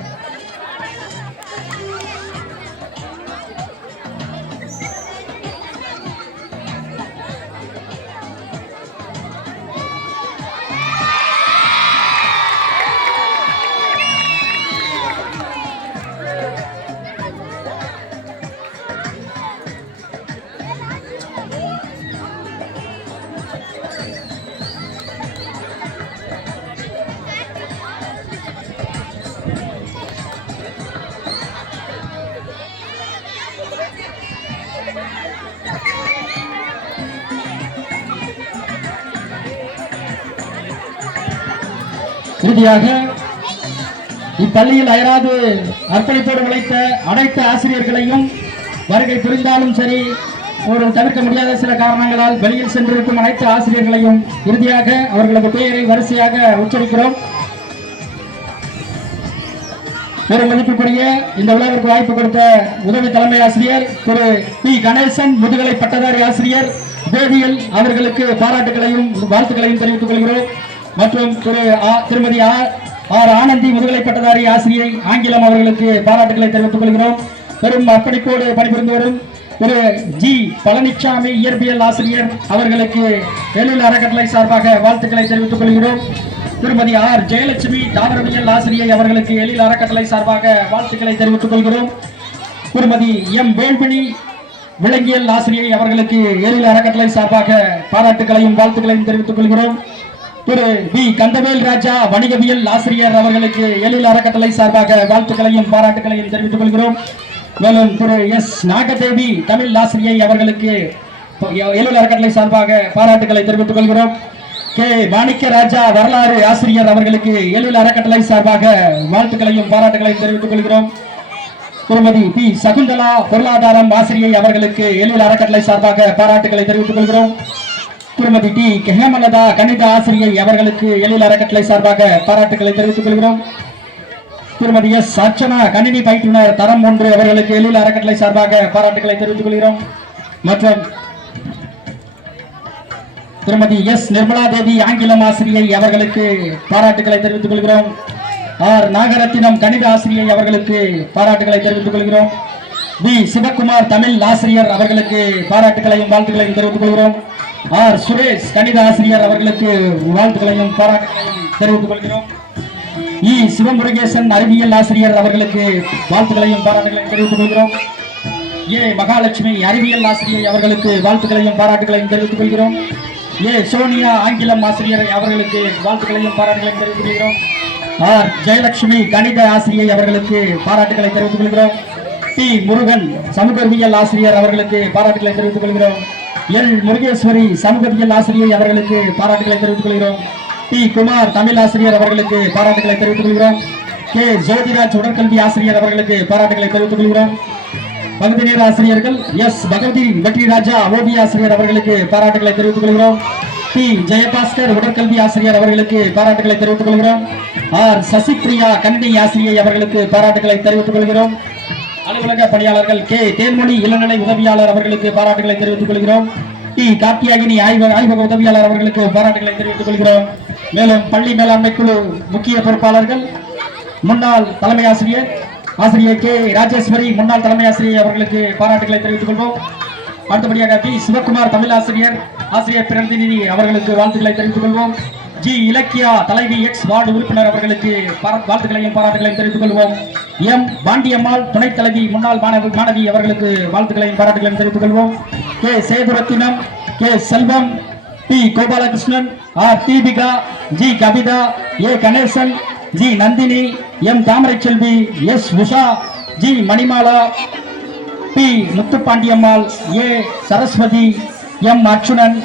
இறுதியாக இப்பள்ளியில் அயராது அர்ப்பணிப்போடு உழைத்த அனைத்து ஆசிரியர்களையும் வருகை புரிந்தாலும் சரி ஒரு தவிர்க்க முடியாத சில காரணங்களால் வெளியில் சென்றிருக்கும் அனைத்து ஆசிரியர்களையும் இறுதியாக அவர்களது பெயரை வரிசையாக உச்சரிக்கிறோம். ஒரு மதிப்புக்குரிய இந்த விழாவிற்கு வாய்ப்பு கொடுத்த உதவி தலைமை ஆசிரியர் திரு பி கணேசன் முதுகலை பட்டதாரி ஆசிரியர் வேதியியல் அவர்களுக்கு பாராட்டுகளையும் வாழ்த்துக்களையும் தெரிவித்துக் கொள்கிறோம். மற்றும் திருமதி ஆர் ஆனந்தி முதுகலை பட்டதாரி ஆசிரியை ஆங்கிலம் அவர்களுக்கு பாராட்டுகளை தெரிவித்துக் கொள்கிறோம். பெரும் அர்ப்பணிப்போடு பணிபுரிந்து வரும் திரு ஜி பழனிசாமி இயற்பியல் ஆசிரியர் அவர்களுக்கு எழில் அறக்கட்டளை சார்பாக வாழ்த்துக்களை தெரிவித்துக் கொள்கிறோம். திருமதி ஆர் ஜெயலட்சுமி தாவரவியல் ஆசிரியை அவர்களுக்கு எழில் அறக்கட்டளை சார்பாக வாழ்த்துக்களை தெரிவித்துக் கொள்கிறோம். திருமதி எம் வேல்வினி விலங்கியல் ஆசிரியை அவர்களுக்கு எழில் அறக்கட்டளை சார்பாக பாராட்டுகளையும் வாழ்த்துக்களையும் தெரிவித்துக் கொள்கிறோம். திரு பி கந்தவேல் ராஜா வணிகவியல் ஆசிரியர் அவர்களுக்கு எழில் அறக்கட்டளை சார்பாக வாழ்த்துக்களையும் பாராட்டுகளையும் தெரிவித்துக் கொள்கிறோம். மேலும் திரு எஸ் நாகதேவி தமிழ் ஆசிரியை அவர்களுக்கு எழில் அறக்கட்டளை சார்பாக பாராட்டுகளை தெரிவித்துக் கொள்கிறோம். கே மாணிக்க ராஜா வரலாறு ஆசிரியர் அவர்களுக்கு எழில் அறக்கட்டளை சார்பாக வாழ்த்துக்களையும் பாராட்டுகளையும் தெரிவித்துக் கொள்கிறோம். திருமதி பி சகுந்தலா பொருளாதாரம் ஆசிரியை அவர்களுக்கு எழில் அறக்கட்டளை சார்பாக பாராட்டுகளை தெரிவித்துக் கொள்கிறோம். திருமதி டி ஹேமலதா கணித ஆசிரியை அவர்களுக்கு எழில் அறக்கட்டளை சார்பாக பாராட்டுகளை தெரிவித்துக் கொள்கிறோம். திருமதி எஸ் அர்ச்சனா கணினி பயிற்றுனர் தரம் 1 அவர்களுக்கு எழில் அறக்கட்டளை சார்பாக பாராட்டுகளை தெரிவித்துக் கொள்கிறோம். மற்றும் திருமதி எஸ் நிர்மலா தேவி ஆங்கிலம் ஆசிரியை அவர்களுக்கு பாராட்டுகளை தெரிவித்துக் கொள்கிறோம். ஆர் நாகரத்தினம் கணித ஆசிரியை அவர்களுக்கு பாராட்டுகளை தெரிவித்துக் கொள்கிறோம். வி சிவகுமார் தமிழ் ஆசிரியர் அவர்களுக்கு பாராட்டுகளையும் வாழ்த்துக்களையும் தெரிவித்துக் கொள்கிறோம். ஆர் சுரேஷ் கணித ஆசிரியர் அவர்களுக்கு வாழ்த்துக்களையும் பாராட்டுகளையும் தெரிவித்துக் கொள்கிறோம். இ சிவமுருகேசன் அறிவியல் ஆசிரியர் அவர்களுக்கு வாழ்த்துக்களையும் பாராட்டுகளையும் தெரிவித்துக் கொள்கிறோம். ஏ மகாலட்சுமி அறிவியல் ஆசிரியை அவர்களுக்கு வாழ்த்துக்களையும் பாராட்டுகளையும் தெரிவித்துக் கொள்கிறோம். ஏ சோனியா ஆங்கிலம் ஆசிரியர் அவர்களுக்கு வாழ்த்துக்களையும் பாராட்டுகளையும் தெரிவித்துக் கொள்கிறோம். ஆர் ஜெயலட்சுமி கணித ஆசிரியை அவர்களுக்கு பாராட்டுகளை தெரிவித்துக் கொள்கிறோம். டி முருகன் சமூகவியல் ஆசிரியர் அவர்களுக்கு பாராட்டுகளை தெரிவித்துக் கொள்கிறோம். எல் முருகேஸ்வரி சமூகவியல் ஆசிரியை அவர்களுக்கு பாராட்டுகளை தெரிவித்துக் கொள்கிறோம். டி குமார் தமிழ் ஆசிரியர் அவர்களுக்கு பாராட்டுகளை தெரிவித்துக் கொள்கிறோம். கே ஜோதிராஜ் உடற்கல்வி ஆசிரியர் அவர்களுக்கு பாராட்டுகளை தெரிவித்துக் கொள்கிறோம். பகுதி நேர ஆசிரியர்கள் எஸ் பகவதி வெற்றி ராஜா ஓவிய ஆசிரியர் அவர்களுக்கு பாராட்டுகளை தெரிவித்துக் கொள்கிறோம். டி ஜெயபாஸ்கர் உடற்கல்வி ஆசிரியர் அவர்களுக்கு பாராட்டுகளை தெரிவித்துக் கொள்கிறோம். ஆர் சசிபிரியா கணினி ஆசிரியை அவர்களுக்கு பாராட்டுகளை தெரிவித்துக் கொள்கிறோம். அலுவலக பணியாளர்கள் கே தேன்மொழி இளநிலை உதவியாளர் அவர்களுக்கு பாராட்டுகளை தெரிவித்துக் கொள்கிறோம். டி கார்த்தியாகினி ஆய்வக உதவியாளர் அவர்களுக்கு பாராட்டுகளை தெரிவித்துக் கொள்கிறோம். மேலும் பள்ளி மேலாண்மை குழு முக்கிய பொறுப்பாளர்கள் முன்னாள் தலைமை ஆசிரியர் கே ராஜேஸ்வரி முன்னாள் தலைமை ஆசிரியர் அவர்களுக்கு பாராட்டுகளை தெரிவித்துக் கொள்வோம். அடுத்தபடியாக பி சிவகுமார் தமிழ் ஆசிரியர் பிரதிநிதி அவர்களுக்கு வாழ்த்துக்களை தெரிவித்துக் கொள்வோம். ஜி இலக்கியா தலைவி எக்ஸ் வார்டு உறுப்பினர் அவர்களுக்கு வாழ்த்துக்களையும் பாராட்டுகளையும் தெரிவித்துக் கொள்வோம். எம் பாண்டியம்மாள் துணைத் தலைவி முன்னாள் மாணவி அவர்களுக்கு வாழ்த்துக்களையும் பாராட்டுகளையும் தெரிவித்துக் கொள்வோம். K Sethurathinam, K Selvam, P Gopalakrishnan, R Deepika, G Kavitha, A Ganesan, G Nandini, M Thamarai Selvi, S Usha, G Manimala, P Muthupandiammal, A Saraswathi, M Arjunan,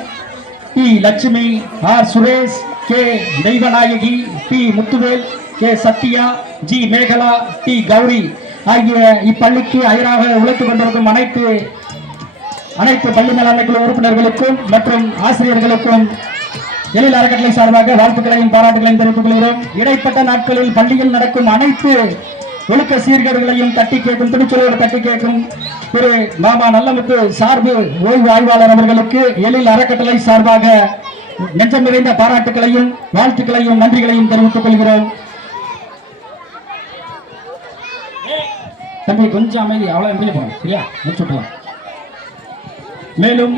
P Lakshmi, R Suresh, K Deivanayaki, P Muthuvel, K Sathya, G Megala, T Gowri ஆகிய இப்பள்ளிக்கு அயராக உழைத்துக் கொண்டிருக்கும் அனைத்து பள்ளி மேலாண்மை குழு உறுப்பினர்களுக்கும் மற்றும் ஆசிரியர்களுக்கும் எழில் அறக்கட்டளை சார்பாக வாழ்த்துக்களையும் பாராட்டுகளையும் தெரிவித்துக் கொள்கிறோம். இடைப்பட்ட நாட்களில் பள்ளியில் நடக்கும் அனைத்து ஒழுக்க சீர்கேடுகளையும் தட்டி கேட்கும் துணிச்சலோடு தட்டி கேட்கும் திரு மாமா நல்லமுத்து சார்பு ஓய்வு ஆய்வாளர் அவர்களுக்கு எழில் அறக்கட்டளை சார்பாக நெஞ்சம் நிறைந்த பாராட்டுகளையும் வாழ்த்துக்களையும் நன்றிகளையும் தெரிவித்துக் கொள்கிறோம். தம்பி கொஞ்சம் அமைதி, அவ்வளவு வெளியே போகணும், சரியா? முடிச்சுட்டலாம். மேலும்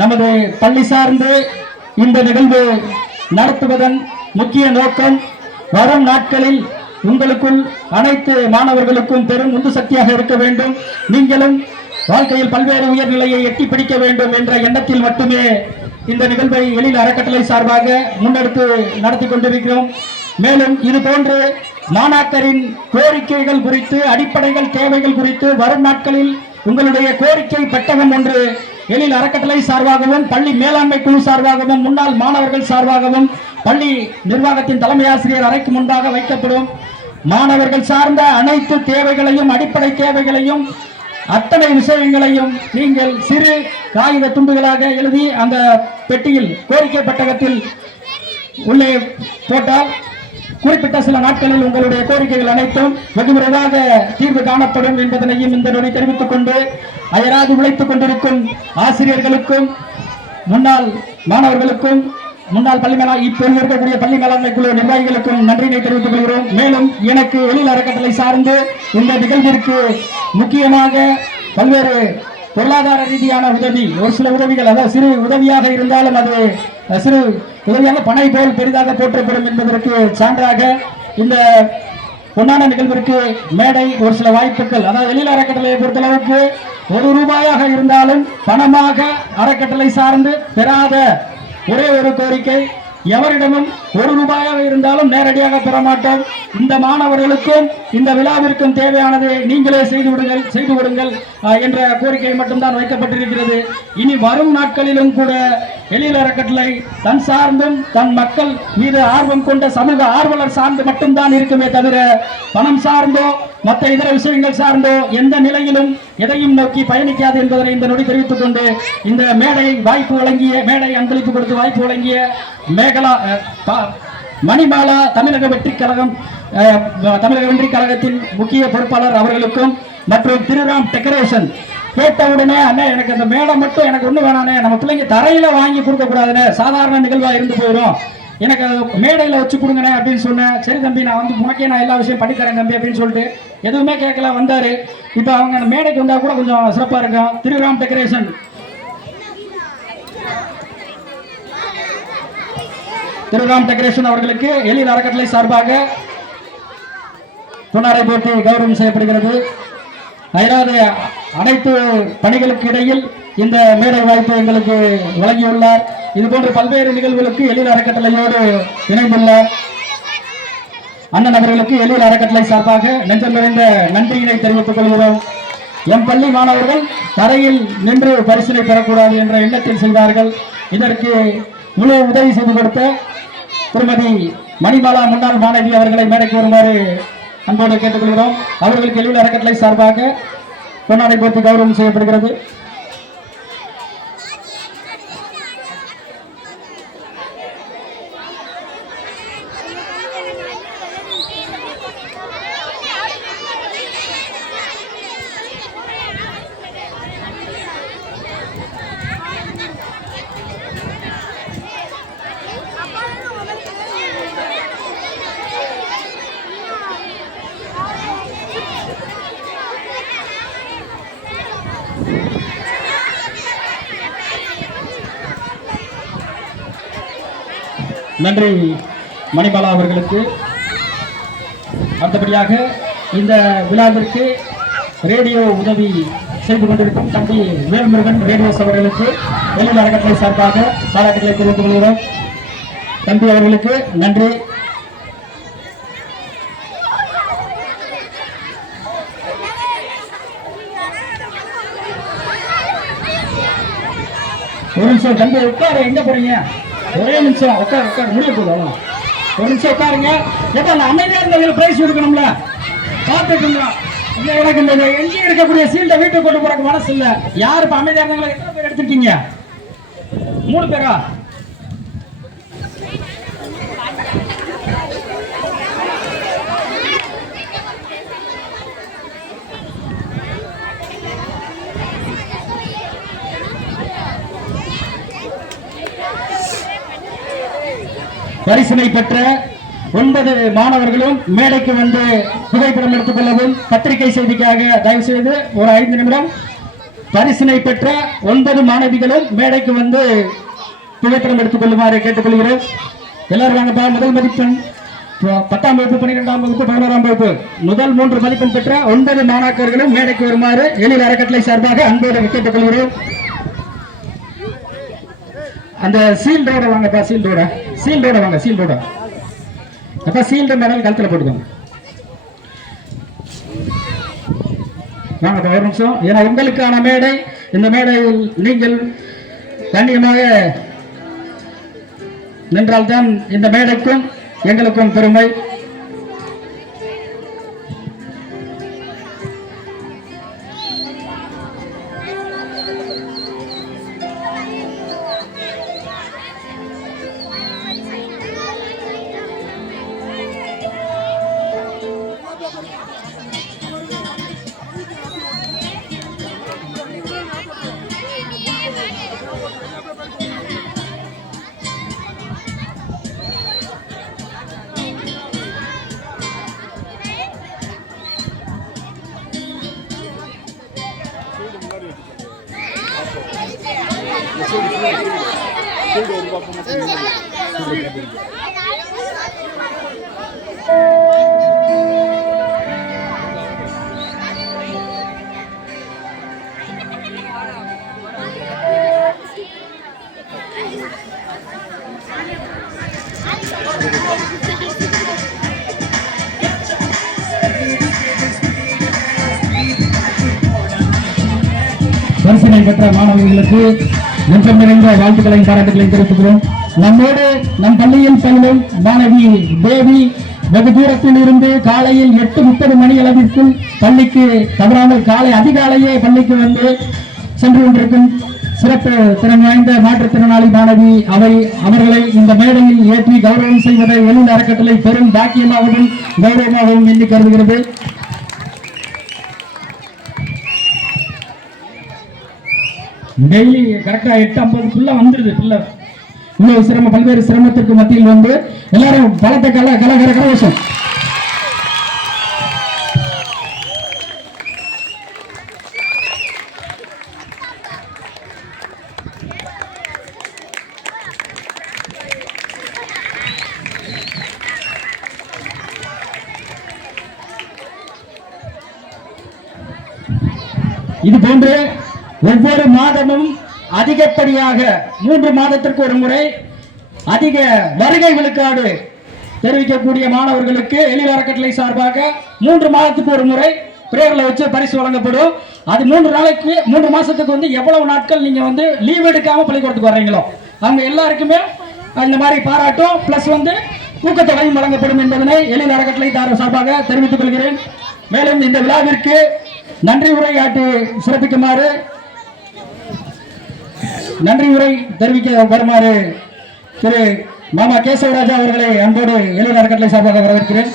நமது பள்ளி சார்ந்து இந்த நிகழ்வு நடத்துவதன் முக்கிய நோக்கம் வரும் நாட்களில் உங்களுக்குள் அனைத்து மாணவர்களுக்கும் பெரும் உந்து சக்தியாக இருக்க வேண்டும், நீங்களும் வாழ்க்கையில் பல்வேறு உயர்நிலையை எட்டி பிடிக்க வேண்டும் என்ற எண்ணத்தில் மட்டுமே இந்த நிகழ்வை எழில் அறக்கட்டளை சார்பாக முன்னெடுத்து நடத்தி கொண்டிருக்கிறோம். மேலும் இது போன்று மாணாக்கரின் கோரிக்கைகள் குறித்து, அடிப்படைகள் தேவைகள் குறித்து வரும் நாட்களில் உங்களுடைய கோரிக்கை பெட்டகம் ஒன்று எழில் அறக்கட்டளை சார்பாகவும் பள்ளி மேலாண்மை குழு சார்பாகவும் முன்னாள் மாணவர்கள் சார்பாகவும் பள்ளி நிர்வாகத்தின் தலைமை ஆசிரியர் அறைக்கு முன்பாக வைக்கப்படும். மாணவர்கள் சார்ந்த அனைத்து தேவைகளையும், அடிப்படை தேவைகளையும், அத்தனை விஷயங்களையும் நீங்கள் சிறு காகித துண்டுகளாக எழுதி அந்த பெட்டியில் கோரிக்கை பெட்டகத்தில் உள்ளே போட்டால் குறிப்பிட்ட சில நாட்களில் உங்களுடைய கோரிக்கைகள் அனைத்தும் வெகு விரைவாக தீர்வு காணப்படும் என்பதனையும் இந்த நொடி தெரிவித்துக் கொண்டு அயராது உழைத்துக் கொண்டிருக்கும் ஆசிரியர்களுக்கும் முன்னாள் மாணவர்களுக்கும் முன்னாள் இப்போது இருக்கக்கூடிய பள்ளி மேலாண்மை குழு நிர்வாகிகளுக்கும் நன்றியை தெரிவித்துக் கொள்கிறோம். மேலும் எனக்கு எழில் அறக்கட்டளை சார்ந்து இந்த நிகழ்விற்கு முக்கியமாக பல்வேறு பொருளாதார ரீதியான உதவி, ஒரு சில உதவிகள், அதாவது சிறு உதவியாக இருந்தாலும் அது சிறு உதவியாக பனை போல் பெரிதாக போற்றப்படும் என்பதற்கு சான்றாக இந்த பொன்னான நிகழ்விற்கு மேடை, ஒரு சில வாய்ப்புகள், அதாவது எழில் அறக்கட்டளையை பொறுத்தளவுக்கு ₹1 இருந்தாலும் பணமாக அறக்கட்டளை சார்ந்து பெறாத ஒரே ஒரு கோரிக்கை, எவரிடமும் ₹1 இருந்தாலும் நேரடியாக பெற மாட்டோம். இந்த மாணவர்களுக்கும் இந்த விழாவிற்கும் தேவையானதை நீங்களே செய்து விடுங்கள் என்ற கோரிக்கை மட்டும்தான் வைக்கப்பட்டிருக்கிறது. இனி வரும் நாட்களிலும் கூட எழில் அறக்கட்டளை தன் சார்ந்தும் தன் மக்கள் மீது ஆர்வம் கொண்ட சமூக ஆர்வலர் சார்ந்து மட்டும்தான் இருக்குமே தவிர பணம் சார்ந்தோ மற்ற இதர விஷயங்கள் சார்ந்தோ எந்த நிலையிலும் எதையும் நோக்கி பயணிக்காது என்பதனை இந்த நொடி தெரிவித்துக் கொண்டு இந்த மேடை அன்பளிப்பு கொடுத்து வாய்ப்பு வழங்கிய மணிமாலா தமிழக வெற்றிக் கழகத்தின் முக்கிய பொறுப்பாளர் அவர்களுக்கும் மற்றும் திருராம் டெக்கரேஷன் கேட்ட உடனே அண்ணே எனக்கு அந்த மேடை மட்டும் எனக்கு ஒண்ணு வேணானே, நம்ம பிள்ளைங்க தரையில வாங்கி கொடுக்க கூடாதுன்னு, சாதாரண நிகழ்வா இருந்து போயிடும், எனக்கு மேடையில வச்சு கொடுங்கண்ணே அப்படின்னு சொன்னேன். சரி தம்பி, நான் வந்து உனக்கே நான் எல்லா விஷயம் பண்ணித்தரேன் தம்பி அப்படின்னு சொல்லிட்டு எதுவுமே கேட்கல வந்தாரு. இப்ப அவங்க அந்த மேடைக்கு வந்தா கூட கொஞ்சம் சிறப்பா இருக்கும். திருராம் டெக்கரேஷன் அவர்களுக்கு எழில் அறக்கட்டளை சார்பாக பொன்னாடை போட்டு கௌரவம் செய்யப்படுகிறது. அதாவது அனைத்து பணிகளுக்கு இடையில் இந்த மேடை வாய்ப்பு எங்களுக்கு வழங்கியுள்ளார். இதுபோன்ற பல்வேறு நிகழ்வுகளுக்கு எழில் அறக்கட்டளையோடு இணைந்துள்ளார் அண்ணன் அவர்களுக்கு எழில் அறக்கட்டளை சார்பாக நெஞ்சம் நிறைந்த நன்றியினை தெரிவித்துக் கொள்கிறோம். எம் பள்ளி மாணவர்கள் தரையில் நின்று பரிசினை பெறக்கூடாது என்ற எண்ணத்தில் செய்தார்கள். இதற்கு முழு உதவி செய்து கொடுத்த திருமதி மணிமாலா முன்னாள் மாணவி அவர்களை மேடைக்கு வருமாறு அன்போடு கேட்டுக்கொள்கிறோம். அவர்களுக்கு எழில் அறக்கட்டளை சார்பாக பொன்னாடை போட்டு கௌரவம் செய்யப்படுகிறது. நன்றி மணிபாலா அவர்களுக்கு. அடுத்தபடியாக இந்த விழாவிற்கு ரேடியோ உதவி செய்து கொண்டிருக்கும் தம்பி வேல்முருகன் ரேடியோஸ் அவர்களுக்கு எழில் அறக்கட்டளை சார்பாக பாராட்டுகளை தெரிவித்துக் கொள்கிறோம். தம்பி அவர்களுக்கு நன்றி. ஒரு நிமிஷம் தம்பி உட்காரு, எங்க போறீங்க? ஒரே நிமிஷம் உட்கார் முடிய போதும். ஒரு நிமிஷம் உட்காருங்க. ஏதா அமைதியா இருந்தவங்களுக்கு பிரைஸ் கொடுக்கணும்ல, பார்த்துக்கோங்க. எனக்கு இந்த எஞ்சி இருக்கக்கூடிய சீல்டை வீட்டுக்கு கொண்டு போறதுக்கு மனசு இல்ல. யாரு இப்ப அமைதியா இருந்தவங்களை எத்தனை பேர் எடுத்துருக்கீங்க? 3 பேரா? பரிசினை பெற்ற 9 மாணவர்களும் மேடைக்கு வந்து புகைப்படம் எடுத்துக் கொள்ளவும். பத்திரிகை செய்திக்காக தயவு செய்து ஒரு 5 நிமிடம். பரிசினை பெற்ற 9 மாணவிகளும் மேடைக்கு வந்து புகைப்படம் எடுத்துக் கொள்ளுமாறு கேட்டுக்கொள்கிறோம். எல்லாரும் வாங்கப்பா. முதல் மதிப்பெண் 10ஆம் வகுப்பு, 12ஆம் வகுப்பு, 11ஆம் வகுப்பு முதல் 3 மதிப்பெண் பெற்ற 9 மாணாக்கர்களும் மேடைக்கு வருமாறு எழில் அறக்கட்டளை சார்பாக அன்போடு கேட்டுக்கொள்கிறோம். அந்த சீல்டோட வாங்கப்பா. சீல்டோட வாங்க. சீல்டோட அப்ப சீல்ட மேடல் கழுத்துல போட்டுக்கோங்க. வாங்கப்பா ஒரு நிமிஷம். ஏன்னா உங்களுக்கான மேடை. இந்த மேடையில் நீங்கள் கண்ணியமாக நின்றால்தான் இந்த மேடைக்கும் எங்களுக்கும் பெருமை. பரிசினை பெற்ற மாணவர்களுக்கு நெஞ்சம் நிறைந்த வாழ்த்துக்களையும் பாராட்டுகளையும் தெரிவித்துக்கிறோம். நம்மோடு நம் பள்ளியில் பயிலும் மாணவி தேவி வெகு தூரத்தில் இருந்து காலையில் 8:30 மணி அளவிற்குள் பள்ளிக்கு தவறாமல் காலை அதிகாலையே பள்ளிக்கு வந்து சென்று கொண்டிருக்கும் சிறப்பு திறன் வாய்ந்த மாற்றுத்திறனாளி மாணவி. அவர்களை இந்த மேடையில் ஏற்றி கௌரவம் செய்வதை எழில் அறக்கட்டளை பெரும் பாக்கியமாகவும் கௌரவமாகவும் எண்ணி கருதுகிறது. டெய்லி கரெக்டா 8:50 வந்துருது பிள்ளை. இவ்வளவு பல்வேறு சிரமத்திற்கு மத்தியில் வந்து எல்லாரும் பலத்தை கலகரகோஷம். இது போன்று ஒவ்வொரு மாதமும் அதிகப்படியாக 3 மாதத்திற்கு ஒரு முறை அதிக வருகை விழுக்காடு தெரிவிக்கக்கூடிய மாணவர்களுக்கு எழில் அறக்கட்டளை சார்பாக 3 மாதத்துக்கு ஒரு முறை பிரேயர்ல வச்சு பரிசு வழங்கப்படும். அது 3 மாசத்துக்கு வந்து எவ்வளவு நாட்கள் நீங்க வந்து லீவ் எடுக்காம பள்ளிக்கூடத்துக்கு வர்றீங்களோ அவங்க எல்லாருக்குமே இந்த மாதிரி பாராட்டும் பிளஸ் வந்து ஊக்கத்தொகையும் வழங்கப்படும் என்பதனை எழில் அறக்கட்டளை சார்பாக தெரிவித்துக் கொள்கிறேன். மேலும் இந்த விழாவிற்கு நன்றி உரை ஆற்றி சிறப்பிக்குமாறு நன்றி உரை தெரிவிக்க வருமாறு திரு மாமா கேசவராஜா அவர்களை அன்போடு எழில் அறக்கட்டளை சார்பாக வரவேற்கிறேன்.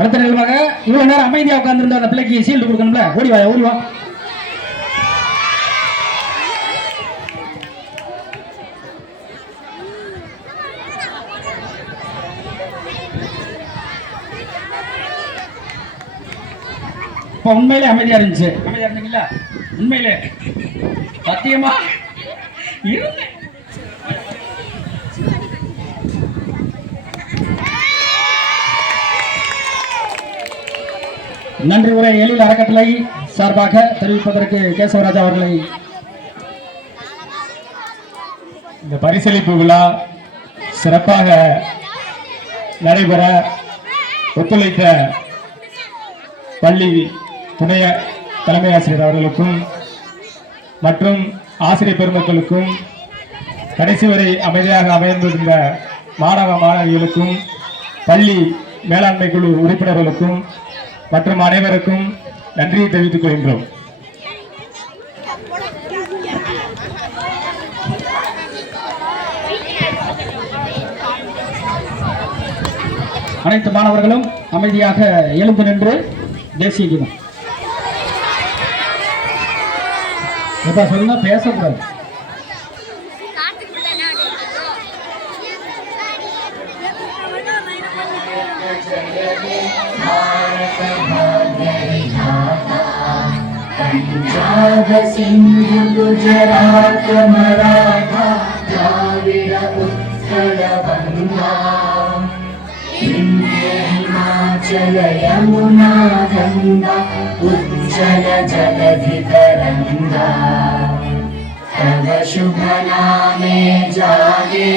அடுத்த நிலமாக இவ்வளவு நேரம் அமைதியா உட்கார்ந்திருந்த அந்த பிள்ளைக்கு சீல்டு கொடுக்கணும்ல, ஓடிவா ஓடிவா. இப்ப உண்மையிலே அமைதியா இருந்துச்சு. அமைதியா இருந்தீங்களா? உண்மையிலே சத்தியமா இருந்தேன். நன்றி உரை எழில் அறக்கட்டளை சார்பாக தெரிவிப்பதற்கு கேசவராஜா அவர்களை. இந்த பரிசளிப்பு விழா சிறப்பாக நடைபெற ஒத்துழைத்த பள்ளி துணை தலைமை ஆசிரியர் அவர்களுக்கும் மற்றும் ஆசிரியர் பெருமக்களுக்கும் கடைசி வரை அமைதியாக அமைந்திருந்த மாணவ மாணவிகளுக்கும் பள்ளி மேலாண்மை குழு உறுப்பினர்களுக்கும் மற்றும் அனைவருக்கும் நன்றியை தெரிவித்துக் கொள்கின்றோம். அனைத்து மாணவர்களும் அமைதியாக எழுந்து நின்று தேசிய கீதம் எப்ப சொல்லுங்க, பேசக்கூடாது. सिंधु गुजरात मराठा द्राविड़ उत्कल गंगा हिमाचल यमुना गंगा उज्जल जलधि तरंगा तव शुभ नामे जागे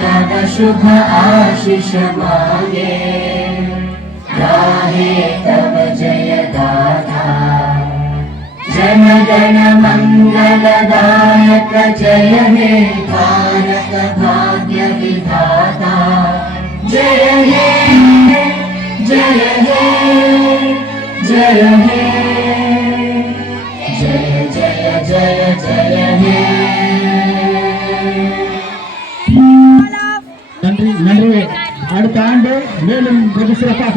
तव शुभ आशीष मांगे गाहे तव जय गाथा जन गण मंगलदायक जय हे भारत भाग्य विधाता जय हे जय हे जय हे जय जय जय जय हे. நன்றி. அடுத்த ஆண்டு மேலும் வெகு சிறப்பாக